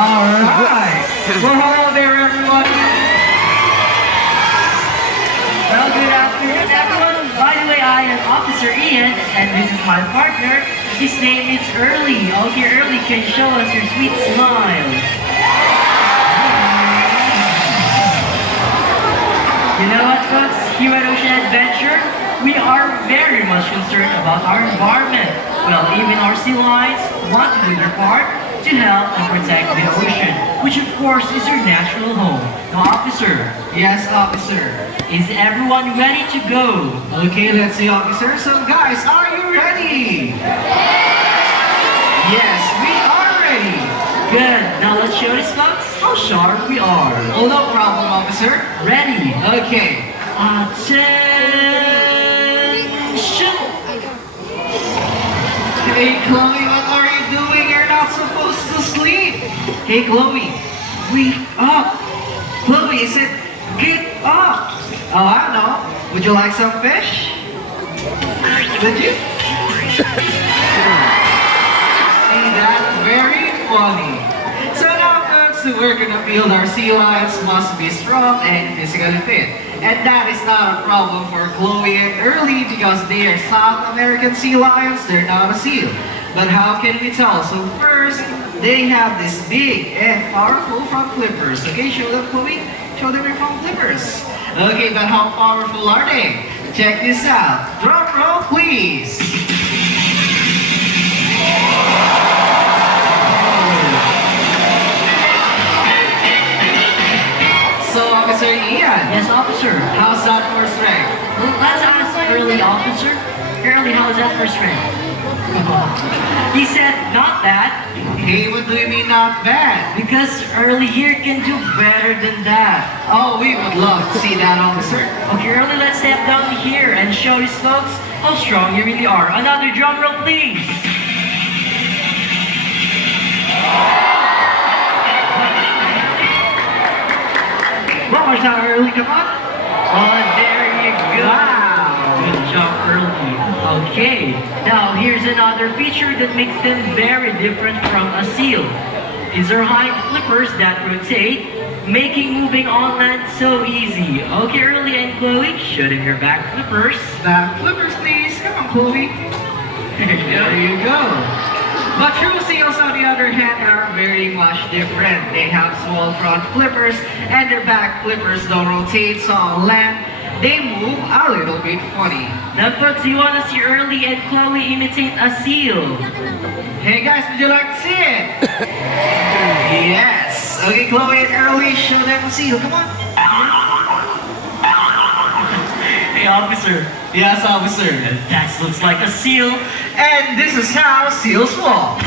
Alright. Well, hello there, everyone. Well, good afternoon, everyone. By the way, I am Officer Ian, and this is my partner. His name is Early. Okay, Early, can you show us your sweet smile? You know what, folks? Here at Ocean Adventure, we are very much concerned about our environment. Well, even our sea lions want to do their part to help and protect the ocean, which of course is your natural home. Now, Officer, Yes, officer. is everyone ready to go? Okay, let's see, officer. So, guys, are you ready? Yes, we are ready. Good. Now let's show these folks how sharp we are. Oh, no problem, officer. Ready? Okay. Attention! Hey, Chloe, what are you doing? You're not supposed to sleep. Hey, Chloe, wake up. Chloe, I said, get up. Oh, I know. Would you like some fish? Would you? See, that's very funny. So now, folks, we're gonna build our sea lions must be strong and physically fit. And that is not a problem for Chloe and Early because they are South American sea lions, they're not a seal. But how can we tell? So first, they have this big and powerful front flippers. Okay, show them, Chloe. Show them your front flippers. Okay, but how powerful are they? Check this out. Drum roll, please. So, Officer Ian, Yes, Officer. how's that for strength? Let's ask Early, Officer. Early, how is that for strength? He said, not bad, Hey, what do you mean not bad? because Early here can do better than that. Oh, we would love to see that, officer. Okay, Early, let's step down here and show these folks how strong you really are. Another drum roll, please. One more time, Early, come on. Oh, there you go. Wow. Good job, Early. Okay, now here's another feature that makes them very different from a seal. These are hind flippers that rotate, making moving on land so easy. Okay, Early and Chloe, show them your back flippers. Back flippers, please. Come on, Chloe. There you go. But true seals, on the other hand, are very much different. They have small front flippers, and their back flippers don't rotate, so on land, they move a little bit funny. Now, folks, you want to see Early and Chloe imitate a seal? Hey guys, would you like to see it? Yes. Okay, Chloe and Early, show them a seal. Come on. Hey, officer, Yes, officer. that looks like a seal. And this is how seals walk.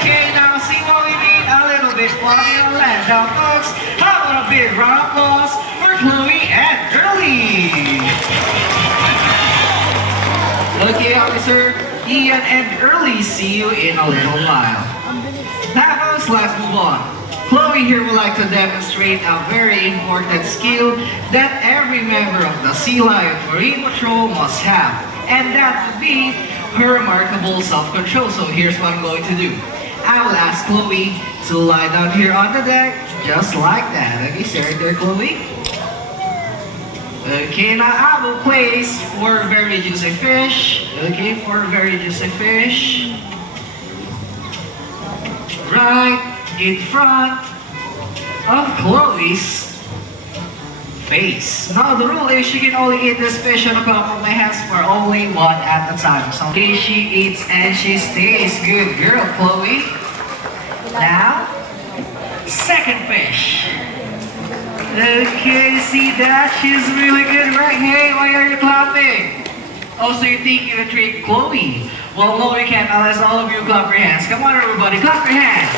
Okay, now see what we mean? A little bit funny on land. Now, folks, how about a big round of applause for Chloe and Early? Okay, officer, Ian and Early, see you in a little while. Now, folks, let's move on. Chloe here would like to demonstrate a very important skill that every member of the Sea Lion Marine Patrol must have, and that would be her remarkable self-control. So here's what I'm going to do. I will ask Chloe to lie down here on the deck, just like that. Okay, stay right there, Chloe. Okay, now I will place four very juicy fish. Okay, four very juicy fish. Right in front of Chloe's face. Now the rule is she can only eat this fish on the palm of my hands for only one at a time. So okay, she eats and she stays. Good girl, Chloe. Now, second fish. Okay, see that? She's really good, right? Hey, why are you clapping? Oh, so you think you can trick Chloe? Well, no, you can't unless all of you clap your hands. Come on, everybody, clap your hands.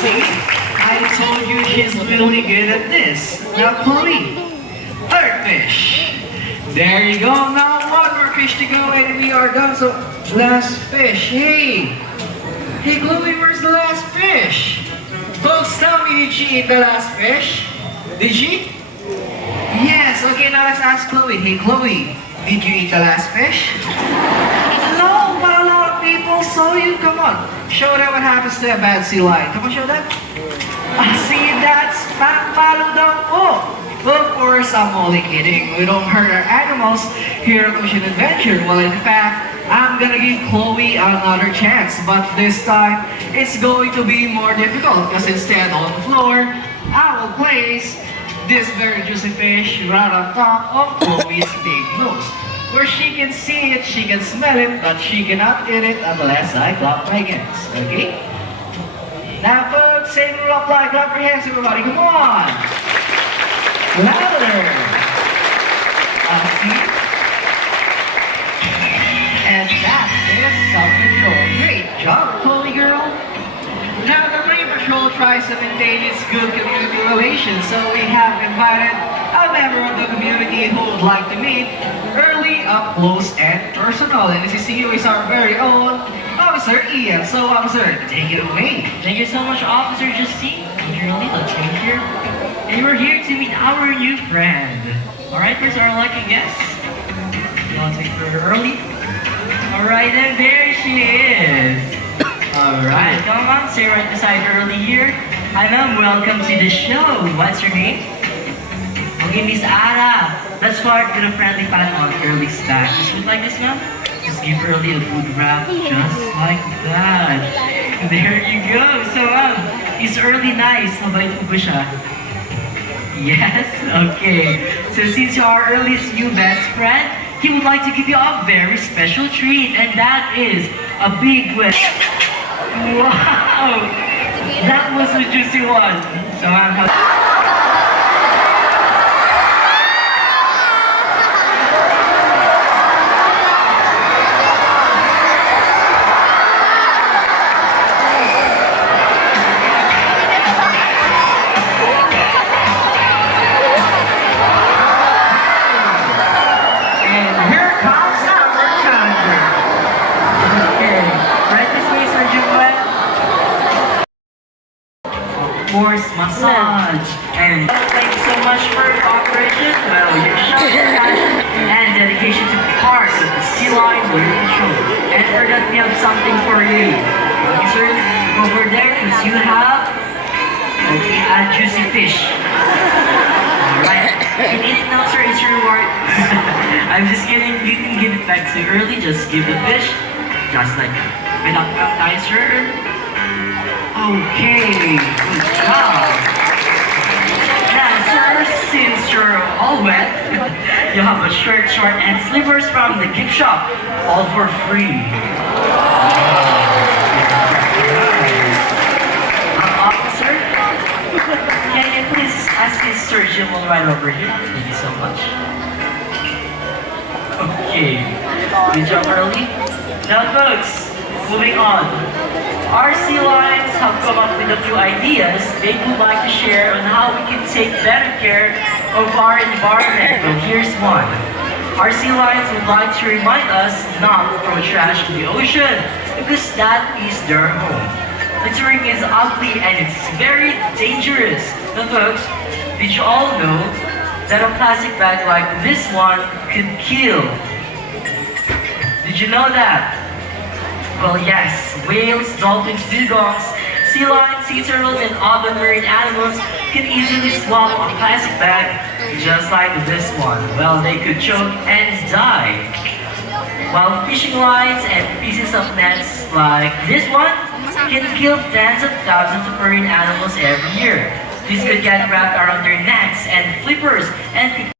See, I told you she's really good at this. Now, Chloe, third fish. There you go. Now, one more fish to go and we are done. So, last fish. Hey, Chloe, where's the last fish? Folks, tell me, did she eat the last fish? Did she? Yes, Yes, okay, now let's ask Chloe. Hey Chloe, did you eat the last fish? No, but a lot of people saw you. Come on, show them what happens to a bad sea lion. Come on, show them. See, that's palo daw po. Of course, I'm only kidding. We don't hurt our animals here at Ocean Adventure. Well, in fact, I'm gonna give Chloe another chance, but this time it's going to be more difficult because instead on the floor, I will place this very juicy fish right on top of Chloe's big nose. Where she can see it, she can smell it, but she cannot eat it unless I clap my hands. Okay? Now, folks, same rule apply. Clap your hands, everybody. Come on! Louder! See? And that is self-control. Great job, Chloe girl. Now the Marine Patrol tries to maintain its good community relations, so we have invited a member of the community who would like to meet early, up close, and personal. And as you see, is our very own Officer Ian. So, Officer, take it away. Thank you so much, Officer Justine. Really, let's meet here. And we're here to meet our new friend. Alright, here's our lucky guest. You want to take her early? Alright, and there she is. Alright, come on, stay right beside Early here. Hi ma'am, welcome to the show. What's your name? Okay, Miss Ara. Let's start with a friendly pat on Early's back. Just look like this, ma'am. Just give Early a good rap, just like that. There you go. So, is Early nice? Mabait po ba siya? Yes? Okay. So since you are Early's new best friend, he would like to give you a very special treat, and that is a big wish. Wow! That was a juicy one. So course, massage. And thank you so much for your cooperation. Well, your show, passion, and dedication to be part of the Sea Lion Marine Show. And for that, we have something for you. Okay, sir, over there, because you have a juicy fish. Alright. You can eat it now, sir. It's your reward. I'm just kidding. You can give it back to Early. Just give the fish. Just like that. Without nicer. Okay, good job. Now, sir, since you're all wet, you have a shirt, short, and slippers from the gift shop, all for free. Officer, can you please ask this surgeon right over here? Thank you so much. Okay, good job, Early. Now, folks, moving on. Our sea lions have come up with a few ideas they would like to share on how we can take better care of our environment. Well, here's one. Our sea lions would like to remind us not to throw trash in the ocean because that is their home. Littering is ugly and it's very dangerous. Now folks, did you all know that a plastic bag like this one could kill? Did you know that? Well, yes, whales, dolphins, dugongs, sea lions, sea turtles, and other marine animals can easily swallow a plastic bag just like this one. Well, they could choke and die. While fishing lines and pieces of nets like this one can kill tens of thousands of marine animals every year. These could get wrapped around their necks and flippers and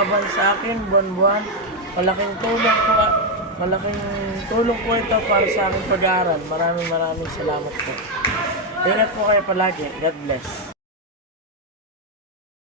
lumalaban sa akin buwan-buwan. Malaking tulong po ito para sa aking pag-aaral. Maraming salamat po. Ingat po kayo palagi. God bless.